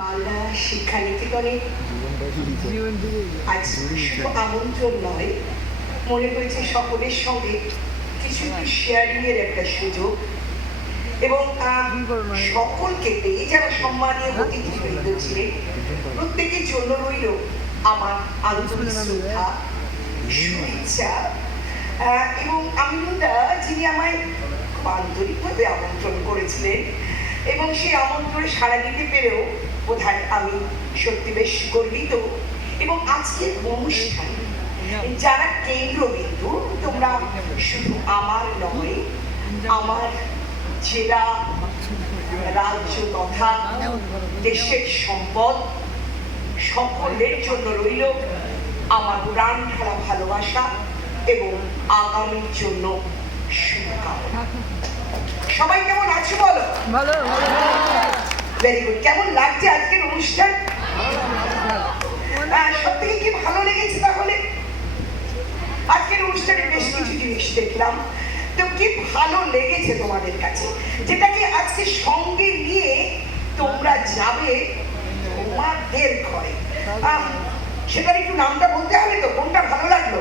মালদা শিক্ষা নিকেতনে আজ শুধু আমন্ত্রণ নয়, মনে হয়েছে সকলের সঙ্গে কিছু একটু শেয়ারিং এর একটা সুযোগ এবং সকলকে পেয়ে যারা সম্মানীয় অতিথিবৃন্দ ছিলেন প্রত্যেকের জন্য রইল আমার আন্তরিক শ্রদ্ধা, শুভেচ্ছা এবং আমিনুদা যিনি আমায় খুব আন্তরিকভাবে আমন্ত্রণ করেছিলেন এবং সেই আমন্ত্রণে সাড়া দিতে পেরেও বোধহয় আমি সত্যি বেশ গর্বিত। এবং আজকের অনুষ্ঠান যারা কেন্দ্রবিন্দু, তোমরা শুধু আমার নয়, আমার জেলা, রাজ্য তথা দেশের সম্পদ, সকলের জন্য রইল আমার প্রাণ ঢালা ভালোবাসা এবং আগামীর জন্য শুভকামনা। সবাই কেমন আছো বলো? ভালো। Very good. কেমন লাগছে আজকের অনুষ্ঠান? সত্যি কি ভালো লেগেছে? তাহলে আজকের অনুষ্ঠানে বেশ কিছু জিনিস দেখলাম, তো কি ভালো লেগেছে তোমাদের কাছে, যেটাকে আজকে সঙ্গে নিয়ে তোমরা যাবে তোমাদের ঘরে? সেটার একটু নামটা বলতে হবে তো, কোনটা ভালো লাগলো?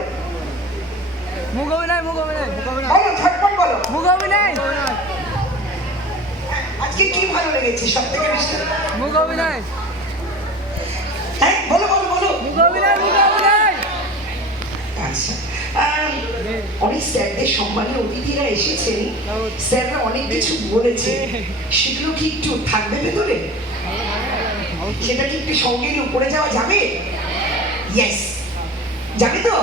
বলো, ঝটপট বলো। আজকে কি ভালো লেগেছে সব থেকে বেশি? হ্যাঁ, বলো বলো বলো। আচ্ছা, অনেক স্যারদের সম্মানীয় অতিথিরা এসেছেন, স্যাররা অনেক কিছু বলেছে, সেগুলো কি একটু থাকবে ভেতরে? সেটা কি একটু সঙ্গে নিয়ে উপরে যাওয়া যাবে? ইয়েস, যাবে তো?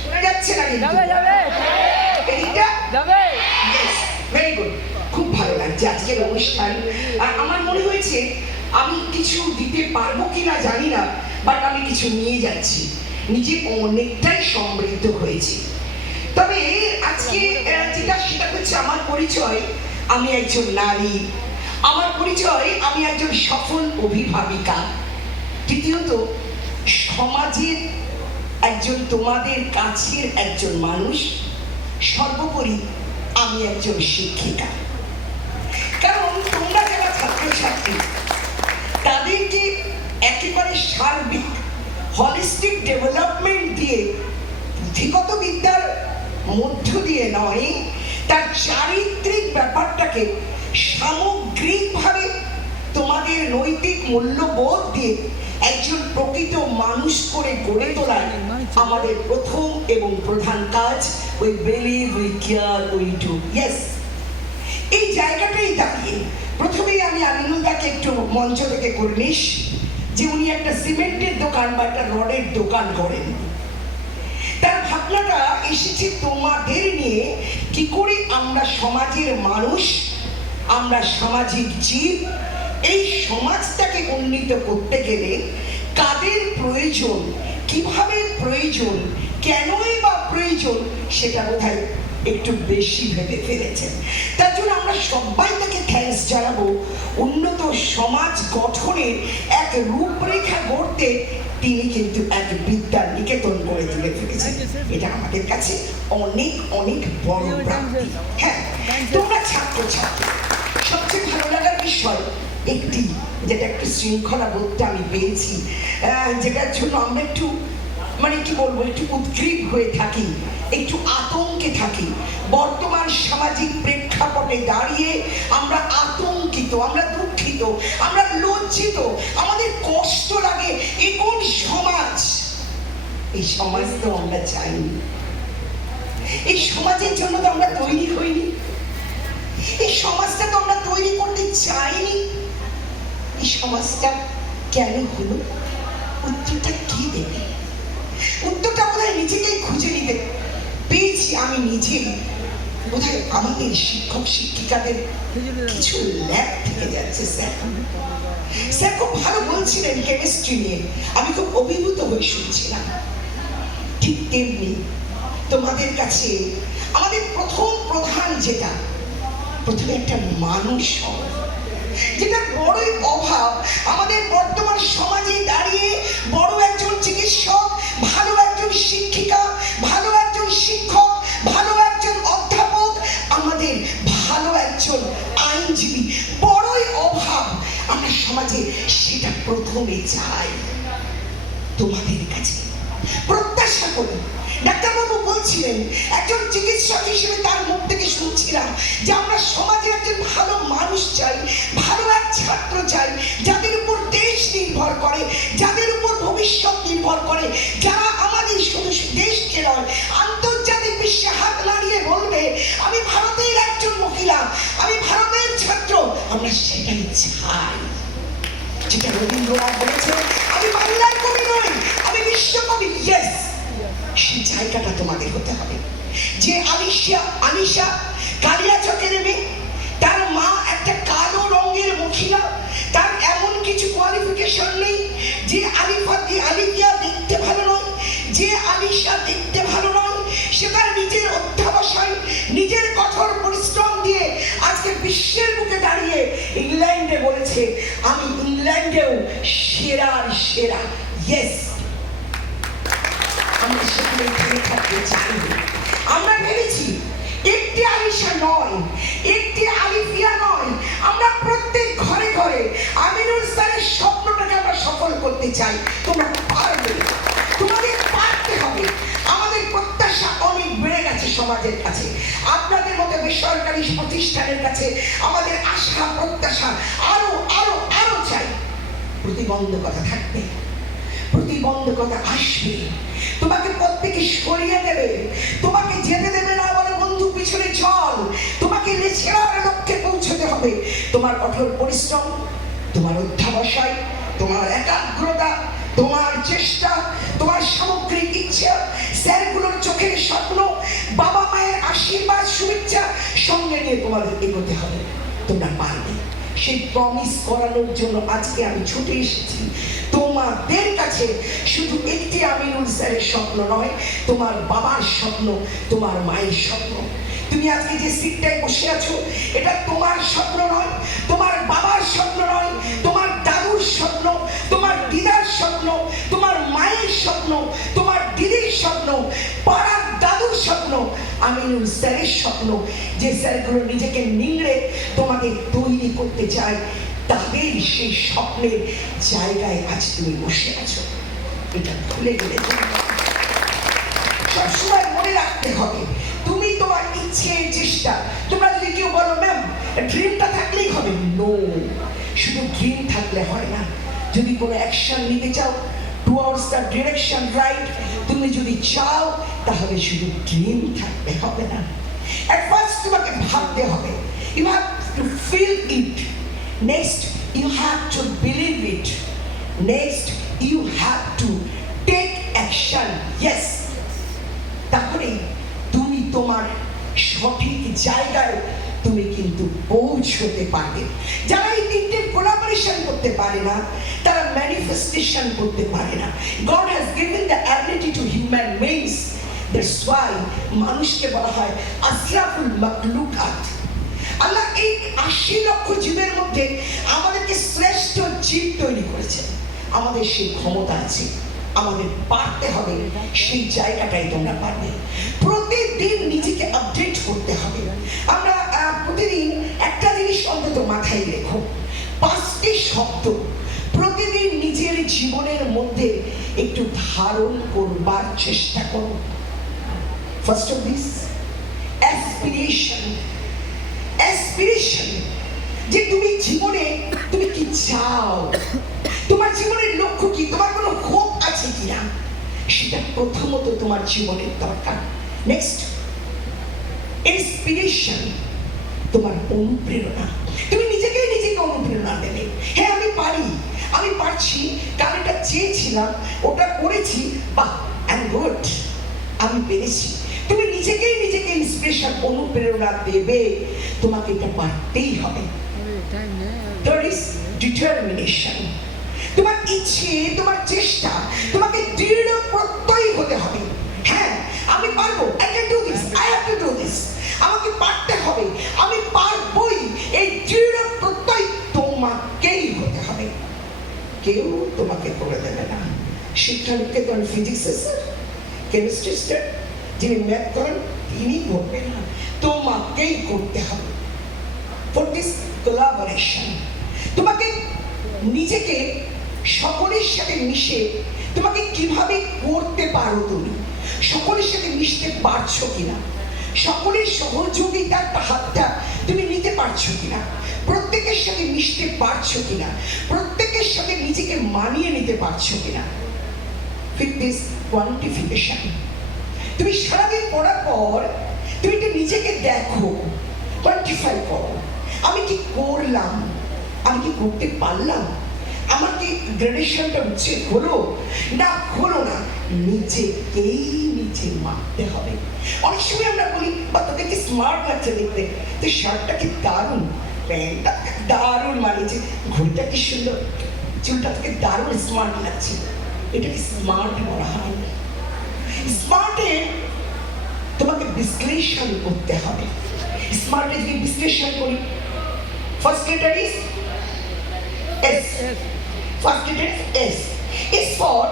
শোনা যাচ্ছে না কিন্তু? এদিকটা? Yes, very good. খুব ভালো লাগছে আজকের অনুষ্ঠান। আর আমার মনে হয়েছে আমি কিছু দিতে পারবো কিনা জানি না, বাট আমি কিছু নিয়ে যাচ্ছি, নিজে অনেকটাই সমৃদ্ধ হয়েছি। তবে আজকে যেটা, সেটা হচ্ছে আমার পরিচয়, আমি একজন নারী, আমার পরিচয় আমি একজন সফল অভিভাবিকা, তৃতীয়ত সমাজের একজন, তোমাদের কাছের একজন মানুষ, সর্বোপরি আমি একজন শিক্ষিকা। কারণ তোমরা যারা ছাত্রছাত্রী, তাদেরকে একেবারে সার্বিক হলিস্টিক ডেভেলপমেন্ট দিয়ে, পুঁথিগত বিদ্যার মধ্য দিয়ে নয়, তার চারিত্রিক ব্যাপারটাকে সামগ্রিকভাবে তোমাদের নৈতিক মূল্যবোধ দিয়ে একজন প্রকৃত মানুষ করে গড়ে তোলার আমাদের প্রথম এবং প্রধান কাজ। We believe, we care, we do. Yes, এই জায়গাটাই দাঁড়িয়ে প্রথমেই আমি আমিনুদাকে একটু মঞ্চ থেকে করে নিস যে উনি একটা সিমেন্টের দোকান বা একটা রডের দোকান করেন। তার ভাবনাটা এসেছে তোমাদের নিয়ে, কি করে আমরা সমাজের মানুষ, আমরা সামাজিক জীব, এই সমাজটাকে উন্নীত করতে গেলে কাদের প্রয়োজন, কিভাবে প্রয়োজন, কেনই বা প্রয়োজন, সেটা বোধহয় একটু বেশি ভেবে ফেলেছেন। তার জন্য আমরা সবাই তাকে থ্যাঙ্কস জানাবো। উন্নত সমাজ গঠনের এক রূপরেখা গড়তে তিনি কিন্তু এক বিদ্যার নিকেতন গড়ে তুলে ফেলেছেন। এটা আমাদের কাছে অনেক অনেক বড় প্রাপ্তি। হ্যাঁ, তোমরা ছাত্রছাত্রী, সবচেয়ে ভালো লাগার বিষয় একটি, যেটা একটু শৃঙ্খলা বোধটা আমি পেয়েছি, যেটার জন্য আমরা একটু মানে কি বলবো, একটু উদ্গ্রীব হয়ে থাকি, একটু আতঙ্কে থাকি। বর্তমান সামাজিক প্রেক্ষাপটে দাঁড়িয়ে আমরা আতঙ্কিত, আমরা দুঃখিত, আমরা লজ্জিত, আমাদের কষ্ট লাগে। এ কোন সমাজ? এই সমাজ তো আমরা চাইনি, এই সমাজের জন্য তো আমরা তৈরি হইনি, এই সমাজটা তো আমরা তৈরি করতে চাইনি। এই সমাজটা কেন হলো? উত্তরটা কি দেবে? উত্তরটা বোধহয় নিজেকেই খুঁজে নিতে পেয়েছি আমি নিজেই। বোধহয় আমাদের শিক্ষক শিক্ষিকাদের কিছু ল্যাব থেকে যাচ্ছে। স্যার খুব ভালো বলছিলেন কেমিস্ট্রি নিয়ে, আমি খুব অভিভূত হয়ে শুনছিলাম। ঠিক তেমনি তোমাদের কাছে আমাদের প্রথম প্রধান যেটা, প্রথমে একটা মানুষ হওয়া, যেটা বড়ই অভাব আমাদের বর্তমান সমাজে দাঁড়িয়ে। বড় একজন চিকিৎসক, ভালো একজন শিক্ষিকা, ভালো একজন শিক্ষক, ভালো একজন অধ্যাপক, আমাদের ভালো একজন আইনজীবী, বড়ই অভাব। আমরা সমাজে সেটা প্রথমে চাই তোমাদের কাছে, প্রত্যাশা করি। ডাক্তারবাবু বলছিলেন, একজন চিকিৎসক হিসেবে তার মুখ থেকে শুনছিলাম যে আমরা সমাজে একজন ভালো মানুষ চাই, ভালো এক ছাত্র চাই, যাদের উপর দেশ নির্ভর করে, যাদের উপর ভবিষ্যৎ নির্ভর করে, যারা আমাদের শুধু দেশকে নয় আন্তর্জাতিক বিশ্বে হাত নাড়িয়ে বলবে আমি ভারতের একজন মহিলা, আমি ভারতের ছাত্র। আমরা সেটাই চাই, যেটা রবীন্দ্রনাথ বলেছেন, আমি বাংলার কবি নই, আমি বিশ্বকবি। ইয়েস, সেই জায়গাটা তোমাদের হতে হবে। যে আনিশা কালিয়াচকের মেয়ে, তার মা একটা কালো রঙের মহিলা, তার এমন কিছু কোয়ালিফিকেশন নেই। যে আলিফিয়া দেখতে ভালো নয়, যে আনিশা দেখতে ভালো নয়, সে তার নিজের অধ্যাবসায়, নিজের কঠোর পরিশ্রম দিয়ে আজকে বিশ্বের বুকে দাঁড়িয়ে ইংল্যান্ডে বলেছে আমি ইংল্যান্ডেও সেরার সেরা। ইয়েস, আমরা সেখানে থেকে থাকতে চাই। আমরা ভেবেছি একটি আলিশা নয়, একটি আলিফিয়া নয়, আমরা প্রত্যেক ঘরে ঘরে আমিনুল স্যারের স্বপ্নটাকে আমরা সফল করতে চাই। তোমরা পারবে, তোমাদের পারতে হবে। আমাদের প্রত্যাশা অনেক বেড়ে গেছে সমাজের কাছে, আপনাদের মতো বেসরকারি প্রতিষ্ঠানের কাছে আমাদের আশা প্রত্যাশা আরো আরো আরো চাই। প্রতিবন্ধকতা থাকবে, প্রতিবন্ধকতা আসবে, তোমাকে পথ থেকে সরিয়ে দেবে, তোমাকে যেতে দেবে না বলে বন্ধু পিছনে চল, তোমাকে সেরার লক্ষ্যে পৌঁছতে হবে। তোমার কঠোর পরিশ্রম, তোমার অধ্যাবসায়, তোমার একাগ্রতা, তোমার চেষ্টা, তোমার সামগ্রিক ইচ্ছা, স্যারগুলোর চোখের স্বপ্ন, বাবা মায়ের আশীর্বাদ শুভেচ্ছা সঙ্গে নিয়ে তোমাদের এগোতে হবে। তোমরা পারবে, সেই প্রমিস করানোর জন্য আজকে আমি ছুটে এসেছি তোমাদের কাছে। শুধু একটি আমিনুল স্যারের স্বপ্ন নয়, তোমার বাবার স্বপ্ন, তোমার মায়ের স্বপ্ন। তুমি আজকে যে সিটটায় বসে আছো, এটা তোমার স্বপ্ন নয়, তোমার বাবার স্বপ্ন নয়, তোমার দাদুর স্বপ্ন, তোমার দিদার স্বপ্ন, তোমার মায়ের স্বপ্ন, তোমার দিদির স্বপ্ন, পাড়ার দাদুর স্বপ্ন, আমিনুল স্যারের স্বপ্ন। যে স্যারগুলো নিজেকে নিংড়ে তোমাদের তৈরি করতে চায়, তাদের সেই স্বপ্নের জায়গায় আজ তুমি বসে আছো। এটা ভুলে গেলে সবসময় মনে রাখতে হবে, তুমি তোমার ইচ্ছে চেষ্টা। তোমরা যদি কেউ বলো ম্যাম ড্রিমটা থাকলেই হবে, নো, শুধু ড্রিম থাকলে হয় না। যদি কোনো অ্যাকশন নিতে চাও টুয়ার্ডস দ্য ডিরেকশন রাইট, তুমি যদি চাও তাহলে শুধু ড্রিম থাকলে হবে না। এট ফার্স্ট তোমাকে ভাবতে হবে, you have to feel it, next you have to believe it, next you have to take action. Yes, তাহলে তুমি তোমার সঠিক জায়গায় তুমি কিন্তু পৌঁছতে পারবে। যারা এই তিনটে কোলাবোরেশন করতে পারে না, তারা ম্যানিফেস্টেশন করতে পারে না। God has given the ability to human beings. That's why মানুষকে বলা হয় আশরাফুল মাখলুকাত। আল্লাহ এই ৮০ লক্ষ জীবের মধ্যে আমাদেরকে শ্রেষ্ঠ জীব তৈরি করেছেন। আমাদের সেই ক্ষমতা আছে, আমাদের পারতে হবে, সেই জায়গাটাই তোমরা পারবে। প্রতিদিন নিজেকে আপডেট করতে হবে। আমরা প্রতিদিন একটা জিনিস অন্তত মাথায় রেখো, 5টি শব্দ প্রতিদিন নিজের জীবনের মধ্যে একটু ধারণ করবার চেষ্টা করো। First of this, aspiration. Aspiration, যে তুমি জীবনে তুমি কি চাও, তোমার জীবনের লক্ষ্য কি, তোমার কোনো হোপ আছে কিনা, সেটা প্রথমত তোমার জীবনের দরকার। নেক্সট, ইন্সপিরেশন, তোমার অনুপ্রেরণা। তুমি নিজেকে অনুপ্রেরণা দেবে, হ্যাঁ আমি পারি, আমি পারছি, কারণ এটা চেয়েছিলাম, ওটা করেছি, বাহ আই এম গুড, আমি পেরেছি। তুমি নিজেকে ইন্সপিরেশন, অনুপ্রেরণা দেবে, তোমাকে এটা পারতেই হবে। There is determination, তোমার ইচ্ছে, তোমার চেষ্টা, তোমাকে দৃঢ় প্রত্যয়ী হতে হবে। হ্যাঁ আমি পারবো, I can do this, I have to do this, আমাকে পারতে হবে, আমি পারবই, এই দৃঢ় প্রত্যয় তোমাকেই হতে হবে। কেউ তোমাকে করে দেবে না। শিক্ষাকে করেন ফিজিক্সের স্যার, কেমিস্ট্রি স্যার, যিনি ম্যাথ করেন তিনি করবেন না, তোমাকেই করতে হবে। For this collaboration, তোমাকে নিজেকে সকলের সাথে মিশে তোমাকে কিভাবে করতে পারো, তুমি সকলের সাথে মিশতে পারছো কিনা, সকলের সহযোগিতার হাতটা তুমি নিতে পারছো কিনা, প্রত্যেকের সাথে মিশতে পারছো কিনা, প্রত্যেকের সাথে নিজেকে মানিয়ে নিতে পারছো কিনা। Fitness quantification. তুমি সারাদিন পড়ার পর তুমি তো নিজেকে দেখো, কোয়ান্টিফাই করো, আমি কি করলাম, আমি কি করতে পারলাম, আমার কি গ্রেডেশনটা উচিত হলো না হলো না, নিজেকেই নিজে মাপতে হবে। অনেক সময় আমরা বলি বা তোকে কি স্মার্ট লাগছে দেখতে, তো শার্টটা কি দারুণ, প্যান্টটা দারুণ মানিয়েছে, ঘড়িটা কি সুন্দর, চুলটা তোকে দারুণ স্মার্ট লাগছে, এটা কি স্মার্ট বলা হয়? স্মার্টে তোমাকে বিশ্লেষণ করতে হবে। স্মার্টে যদি বিশ্লেষণ করি, first letter is S, first letter is S, is for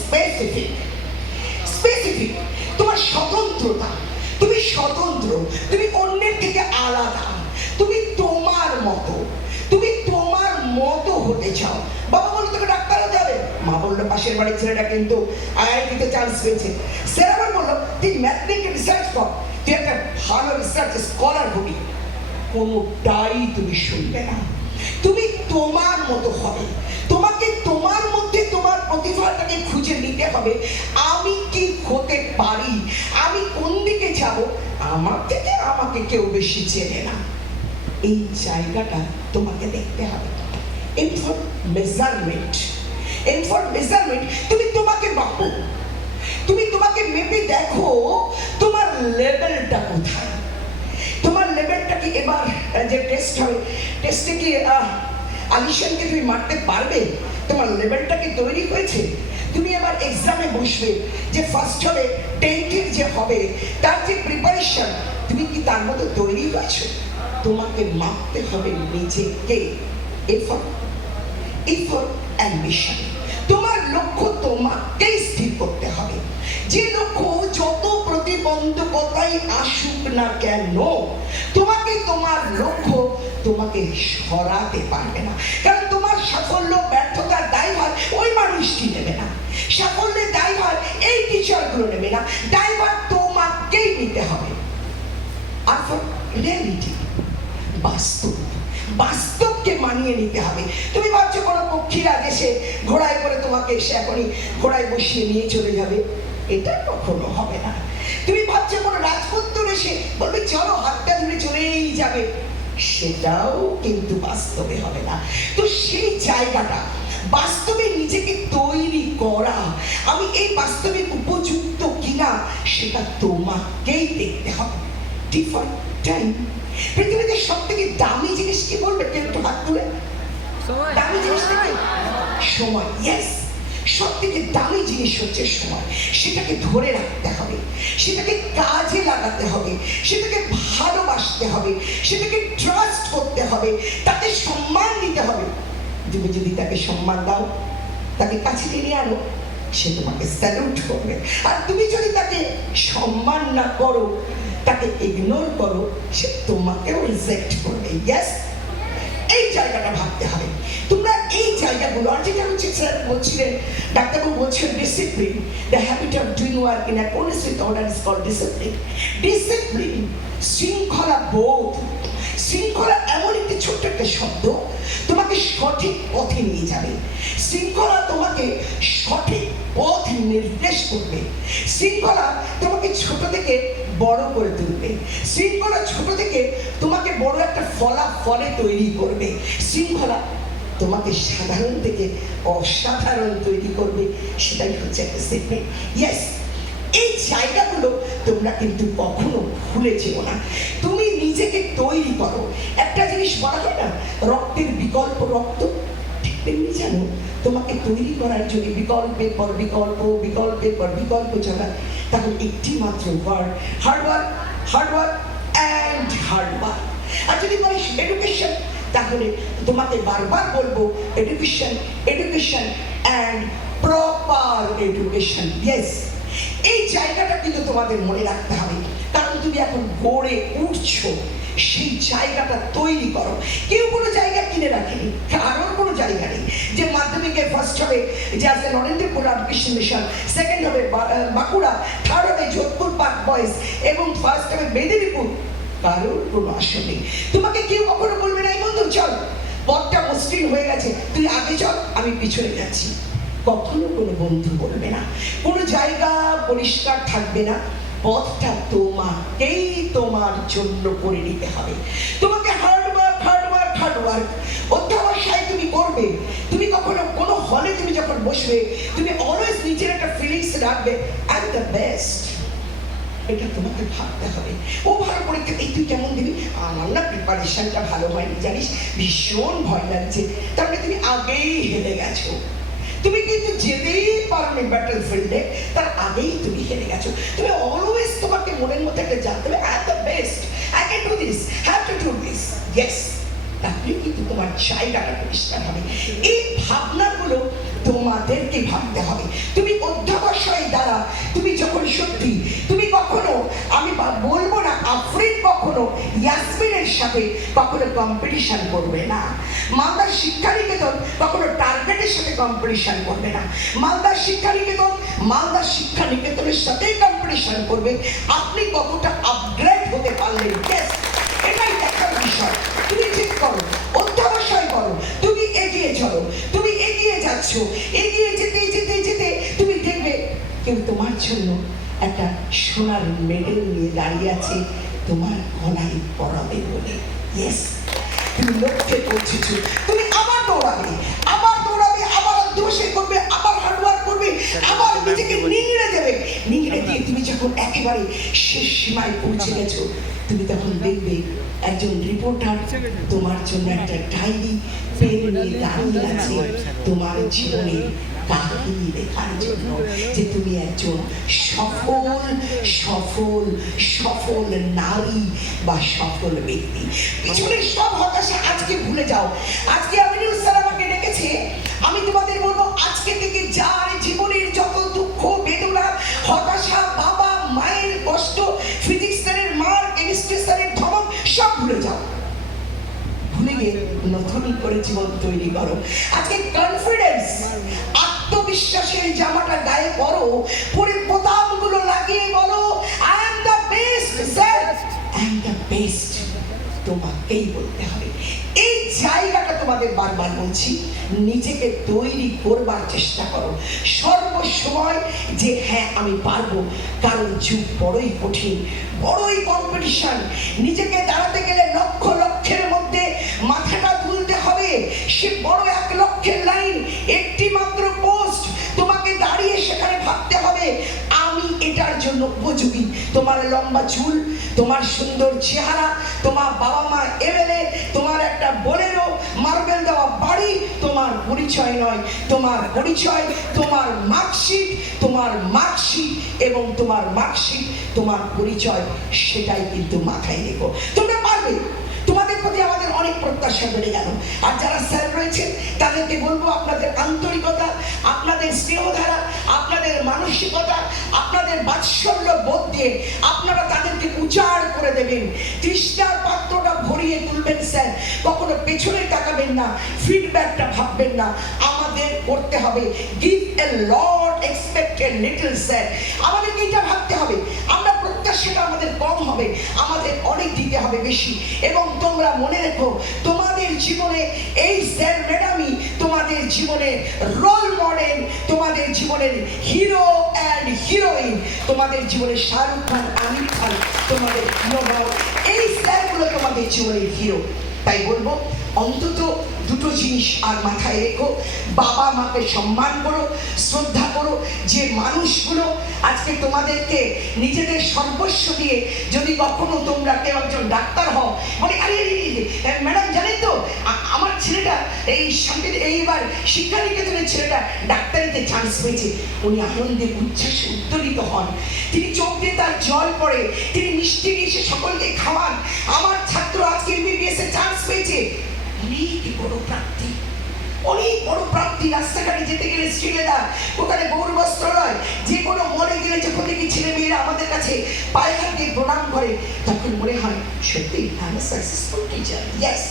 specific. Specific তোমার স্বতন্ত্রতা, তুমি স্বতন্ত্র, তুমি অন্যের থেকে আলাদা, তুমি তোমার মতো, তুমি তোমার মতো হতে চাও। বাবা বললো তোকে ডাক্তার হতে হবে, মা বললো পাশের বাড়ির ছেলেটা কিন্তু IIT-তে চান্স পেয়েছে। স্যার আবার বললো তুই ম্যাথ নিয়ে রিসার্চ কর, তুই একটা ভালো রিসার্চ স্কলার হবি। কোনোটাই তুমি শুনবে না, তুমি তোমার মতো হবে। তোমাকে তোমার মধ্যে তোমার প্রতিভাটাকে খুঁজে নিতে হবে। আমি কি হতে পারি, আমি কোন দিকে যাব, আমার থেকে আমাকে কেউ বেশি চেনে না, এই জায়গাটা তোমাকে দেখতে হবে। ফর মেজারমেন্ট, ফর মেজারমেন্ট তুমি তোমাকে মাপো, তুমি তোমাকে মেপে দেখো তোমার লেভেলটা কোথায়, তোমার লেভেলটা কি। এবার যে টেস্ট হবে, টেস্টে কি আলিশানকে তুমি মারতে পারবে, তোমার লেভেলটা কি তৈরি হয়েছে। তুমি এবার এক্সামে বসবে, যে ফার্স্ট হবে 10th যে হবে তার যে প্রিপারেশন, তুমি কি তার মতো তৈরি হয়েছো। তোমাকে মাপতে হবে নিজেকে। এফর্ট অ্যাম্বিশন, তোমার লক্ষ্য তোমাকেই স্থির করতে হবে। যে লক্ষ্য যত প্রতিবন্ধকতাই আসুক না কেন, তোমাকে তোমার লক্ষ্য তোমাকে সরাতে পারবে না। কারণ তোমার সাফল্য ব্যর্থতার দায়ভার ওই মানুষটি নেবে না, সাফল্যের দায়ভার এই টিচারগুলো নেবে না, দায়ভার তোমাকেই নিতে হবে। আর ফর রিয়ালিটি, বাস্তব, বাস্তবকে মানিয়ে নিতে হবে। তুমি ভাবছো কোনো পক্ষীরা দেশে ঘোড়ায় করে তোমাকে এসে এখনই ঘোড়ায় বসিয়ে নিয়ে চলে যাবে, এটা কখনো হবে না। তুমি ভাবছো কোনো রাজপুত্র এসে বলবে চলো হাতটা ধরে চলেই যাবে, সেটাও কিন্তু বাস্তবে হবে না। তো সেই জায়গাটা বাস্তবে নিজেকে তৈরি করা, আমি এই বাস্তবে উপযুক্ত কিনা সেটা তোমাকেই দেখতে হবে। ডিফারেন্ট টাইম, পৃথিবীতে সব থেকে দামি জিনিস কি বলবে, কেউ একটু হাত তুলে। দামি জিনিস থেকে সময়, ইয়েস, সব থেকে দামি জিনিস হচ্ছে সময়। সেটাকে ধরে রাখতে হবে, সেটাকে কাজে লাগাতে হবে, সেটাকে ভালোবাসতে হবে, সেটাকে ট্রাস্ট করতে হবে, তাকে সম্মান দিতে হবে। তুমি যদি তাকে সম্মান দাও, তাকে কাছে টেনে আনো, সে তোমাকে স্যালুট করবে। আর তুমি যদি তাকে সম্মান না করো, তাকে ইগনোর করো, সে তোমাকেও রিজেক্ট করবে। ইয়েস, এই জায়গাটা ভাবতে হবে। তোমরা এই জায়গাগুলো, আর যেটা হচ্ছে স্যার বলছিলেন, ডাক্তারবাবু বলছেন discipline, the habit of doing work in accordance with order is called discipline. Discipline, শৃঙ্খলা বোধ। শৃঙ্খলা এমন একটি ছোট্ট একটা শব্দ, তোমাকে সঠিক পথে নিয়ে যাবে। শৃঙ্খলা তোমাকে সঠিক পথ নির্দেশ করবে। শৃঙ্খলা তোমাকে ছোট থেকে বড় করে তুলবে। শৃঙ্খলা ছোট থেকে তোমাকে বড় একটা ফলাফলে তৈরি করবে। শৃঙ্খলা তোমাকে সাধারণ থেকে অসাধারণ তৈরি করবে, সেটাই হচ্ছে একটা সিক্রেট। ইয়েস, এই জায়গাগুলো তোমরা কিন্তু কখনো ভুলে যেও না। তুমি নিজেকে তৈরি করো। একটা জিনিস বলা হয় না, রক্তের বিকল্প রক্ত, ঠিক তেমনি জানো তোমাকে তৈরি করার জন্য বিকল্পের পর বিকল্প, বিকল্পের পর বিকল্প ছাড়া, তাহলে একটি মাত্র word, hard work, hard work and hard work. আর যদি বলিস এডুকেশন, তাহলে তোমাকে বারবার বলবো education, education and proper education. Yes, এই জায়গাটা কিন্তু তোমাদের মনে রাখতে হবে। কারণ তুমি এখন গড়ে উঠছো, সেই জায়গাটা তৈরি করো। কেউ কোনো জায়গা কিনে রাখেনি, কারোর কোনো জায়গা নেই। যে মাধ্যমিকে ফার্স্ট হবে যে আছে নরেন্দ্রপুর রামকৃষ্ণ মিশন, সেকেন্ড হবে বাঁকুড়া, থার্ড হবে যোধপুর পার্ক বয়েজ এবং ফার্স্ট হবে মেদিনীপুর, কারোর কোনো আশা নেই। তোমাকে কেউ কখনো বলবে না এই বন্ধু চল পথটা মসৃণ হয়ে গেছে, তুই আগে চল আমি পিছনে যাচ্ছি, কখনো কোনো বন্ধু বলবে না। কোনো জায়গা পরিষ্কার থাকবে না, পথটা তোমাকেই তোমার জন্য করে নিতে হবে। তোমাকে হার্ডওয়ার্ক হার্ডওয়ার্ক হার্ডওয়ার্ক অধ্যাবসায় তুমি করবে। তুমি কখনো কোনো হলে তুমি যখন বসবে, তুমি অলওয়েজ নিজের একটা ফিলিংস রাখবে অ্যাট দ্য বেস্ট, এটা তোমাকে ভাবতে হবে। ও ভালো পরীক্ষা এই তুই কেমন দিবি, আমার না প্রিপারেশনটা ভালো হয়নি জানিস, ভীষণ ভয় লাগছে, তারপরে তুমি আগেই হেরে গেছো। তুমি কিন্তু যেতেই পারো ব্যাটল ফিল্ডে, তার আগেই তুমি হেরে গেছো। তুমি অলওয়েজ তোমাকে মনের মধ্যে একটা জানতে হবে at the best, I can do this, have to do this, yes. তাহলে কিন্তু তোমার জায়গাটা পরিষ্কার হবে। এই ভাবনাগুলো তোমাদেরকে ভাবতে হবে। তুমি অধ্যাবসায় দ্বারা তুমি যখন সত্যি তুমি কখনো, আমি বলবো না আফরিন কখনো ইয়াসমিনের সাথে কখনো কম্পিটিশন করবে না। মালদার শিক্ষানিকেতন কখনো টার্গেটের সাথে কম্পিটিশন করবে না। মালদার শিক্ষানিকেতনের সাথেই কম্পিটিশন করবে আপনি কতটা আপগ্রেড হতে পারলেন। এটাই দেখার বিষয়। তুমি ঠিক করো, অধ্যাবসায় করো, তুমি এগিয়ে চলো, তুমি এগিয়ে যাচ্ছ, এগিয়ে যেতে যেতে যেতে তুমি দেখবে কেউ তোমার জন্য একটা সোনার মেডেল নিয়ে দাঁড়িয়ে আছে তোমার গলায় পরাবে বলে। ইয়েস, তুমি লক্ষ্যে পৌঁছেছো, তুমি আবার দৌড়াবে, আবার দৌড়াবে, আবার অধ্যবসায় করবে, আবার হার্ডওয়ার্ক করবে, আবার নিজেকে নিংড়ে দেবে। নিংড়ে দিয়ে তুমি যখন একেবারে শেষ সীমায় পৌঁছে গেছো, তুমি তখন দেখবে একজন রিপোর্টার তোমার জন্য একটা ডায়েরি পেন নিয়ে দাঁড়িয়ে আছে তোমার জীবনের কাহিনী লেখার জন্য, যে তুমি একজন সফল সফল সফল নারী বা সফল ব্যক্তি। পিছনের সব হতাশা আজকে ভুলে যাও। আজকে আমিনুল স্যার আমাকে ডেকেছে, আমি তোমাদের বলবো আজকে থেকে যার জীবনের যত দুঃখ বেদনা হতাশা, বাবা মায়ের কষ্ট, ফিজিক্স স্যারের মার, কেমিস্ট্রি স্যারের ধমক সব ভুলে যাও। ভুলে গিয়ে নতুন করে জীবন তৈরি করো। আজকে কনফিডেন্স, আত্মবিশ্বাসের জামাটা গায়ে পরো, পরে বোতামগুলো লাগিয়ে বলো I am the best sir, I am the best. তোমাকেই বলতে হবে। এই জায়গাটা তোমাদের বারবার বলছি, নিজেকে তৈরি করবার চেষ্টা করো সর্বসময় যে হ্যাঁ আমি পারবো। কারণ যুগ বড়ই কঠিন, বড়ই কম্পিটিশন। নিজেকে দাঁড়াতে গেলে লক্ষ লক্ষের মধ্যে মাথাটা তুলতে হবে। সে বড় 1 লক্ষের লাইন, একটি মাত্র পোস্ট, তোমাকে দাঁড়িয়ে সেখানে ভাবতে হবে আমি এটার জন্য উপযোগী। তোমার লম্বা চুল, তোমার সুন্দর চেহারা, তোমার বাবা মা এমএলএ, তোমার একটা বোলেরো, মার্বেল দেওয়া বাড়ি তোমার পরিচয় নয়। তোমার পরিচয় তোমার মার্কশিট, তোমার মার্কশিট এবং তোমার মার্কশিট তোমার পরিচয়, সেটাই কিন্তু মাথায় রেখো। তোমরা পারবে। তোমাদের প্রতি আমাদের অনেক প্রত্যাশা বেড়ে গেল। আর যারা স্যার রয়েছেন তাদেরকে বলবো আপনাদের আন্তরিকতা, আপনাদের স্নেহধারা, আপনাদের মানসিকতা, আপনাদের বাৎসল্য বোধ দিয়ে আপনারা তাদেরকে উজাড় করে দেবেন। তৃষ্ণার পাত্রটা ভরিয়ে তুলবেন স্যার, কখনো পেছনে তাকাবেন না, ফিডব্যাকটা ভাববেন না। আমাদের করতে হবে give a lot expect a little sir. আমাদেরকে এটা ভাবতে হবে, আমরা প্রত্যাশাটা আমাদের কম হবে, আমাদের অনেক দিতে হবে বেশি। এবং তোমরা মনে রেখো তোমাদের জীবনে এই স্যার ম্যাডামই তোমাদের জীবনের রোল মডেল, তোমাদের জীবনের হিরো অ্যান্ড হিরোইন, তোমাদের জীবনের শাহরুখ খান, আমির খান, তোমাদের হিরো। এই স্যারগুলো তোমাদের জীবনের হিরো। তাই বলবো অন্তত দুটো জিনিস আর মাথায় রেখো, বাবা মাকে সম্মান করো, শ্রদ্ধা করো। যে মানুষগুলো আজকে তোমাদেরকে নিজেদের সর্বস্ব দিয়ে, যদি কখনো তোমরা কেউ একজন ডাক্তার হও, বলে আরে ম্যাডাম জানেন তো আমার ছেলেটা এই এইবার শিক্ষানিকেতনের ছেলেটা ডাক্তারিতে চান্স পেয়েছে, উনি আনন্দে উচ্ছ্বাসে উত্তোলিত হন, তিনি চোখ দিয়ে তার জল পড়ে, তিনি মিষ্টি নিয়ে এসে সকলকে খাওয়ান। আমার ছাত্র আজকে এমবিবিএস এ চান্স পেয়েছে, অনেক বড় প্রাপ্তি। অনেক বড় প্রাপ্তি। রাস্তাঘাটে যেতে গেলে শ্রীলেদা ওখানে গৌর বস্ত্রালয়, যে কোনো মলে গেলে যখন দেখি ছেলে মেয়েরা আমাদের কাছে পায়ে হাত দিয়ে প্রণাম করে, তখন মনে হয় সত্যি আমি সাকসেসফুল টিচার। ইয়েস,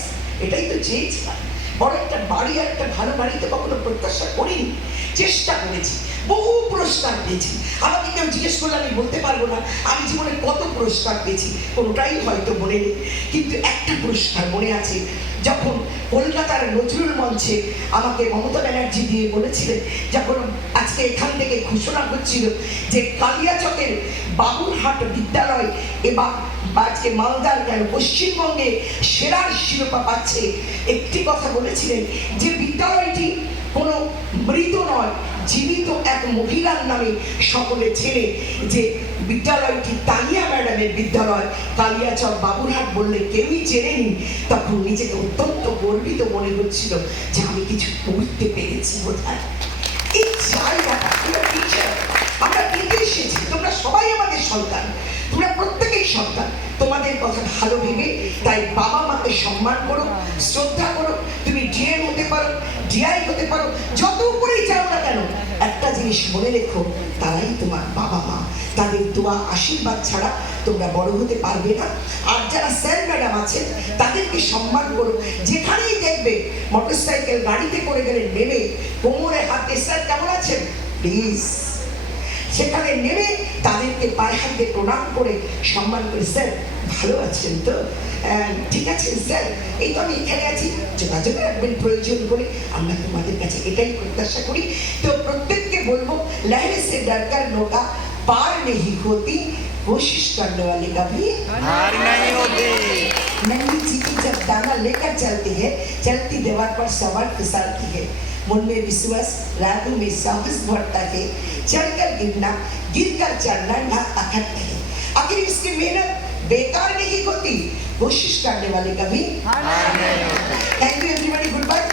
এটাই তো চেয়েছিলাম। বড় একটা বাড়ি আর একটা ভালো বাড়িতে কখনো প্রত্যাশা করিনি, চেষ্টা করেছি, বহু পুরস্কার পেয়েছি। আমাকে কেউ জিজ্ঞেস করলে আমি বলতে পারবো না আমি জীবনে কত পুরস্কার পেয়েছি, কোনোটাই হয়তো মনে নেই। কিন্তু একটা পুরস্কার মনে আছে, যখন কলকাতার নজরুল মঞ্চে আমাকে মমতা ব্যানার্জি দিয়ে বলেছিলেন, যখন আজকে এখান থেকে ঘোষণা হচ্ছিল যে কালিয়াচকের বাবুরহাট বিদ্যালয় এবার আজকে মালদার কেন পশ্চিমবঙ্গে সেরার শিরোপা পাচ্ছে, একটি কথা বলেছিলেন যে বিদ্যালয়টি কোনো মৃত নয়, জীবিত এক মহিলার নামে সকলে ছেড়ে, যে বিদ্যালয়টি তানিয়া ম্যাডামের বিদ্যালয়। কালিয়াচক বাবুরহাট বললে কেউই চেনেনি। তখন নিজেকে অত্যন্ত গর্বিত মনে হচ্ছিল যে আমি কিছু করতে পেরেছি বোধহয়। এই জায়গাটা আমরা দিতে এসেছি, তোমরা সবাই আমাদের সন্তান, তোমরা প্রত্যেকেই সন্তান। তোমাদের কথা ভালো ভেবে তাই বাবা মাকে সম্মান করো, শ্রদ্ধা করো। তুমি ডিএম হতে পারো, ডিআই হতে পারো, যত উপরেই যাও না কেন, একটা জিনিস মনে রেখো, তারাই তোমার বাবা মা। তাদের দোয়া আশীর্বাদ ছাড়া তোমরা বড় হতে পারবে না। আর যারা স্যার ম্যাডাম আছেন তাদেরকে সম্মান করো। যেখানেই দেখবে মোটরসাইকেল গাড়িতে করে গেলে নেমে কোমরে হাতে স্যার কেমন আছেন প্লিজ, সেখানে নেমে তাদেরকে পায়ে হাতে প্রণাম করে সম্মান করে, স্যার ভালো আছেন তো, ঠিক আছে স্যার, এই তো আমি এখানে আছি, যোগাযোগ রাখবেন প্রয়োজন করে। আমরা তোমাদের কাছে এটাই প্রত্যাশা করি। তো প্রত্যেককে বলবো, লহরে সে ডরকার নৌকা পার नहीं होती, कोशिश करने वाले कभी हार नहीं होती। नंगी चीटी जब दाना लेकर चलती है, चलती दीवार पर सवार फिसलती है। मन में विश्वास, रातों में साहस बढ़ता है, चढ़कर गिरना, गिरकर चढ़ना ना अखरता है। आखिर इसकी मेहनत बेकार नहीं होती, कोशिश करने वाले कभी हार नहीं होती। Thank you everybody, good bye.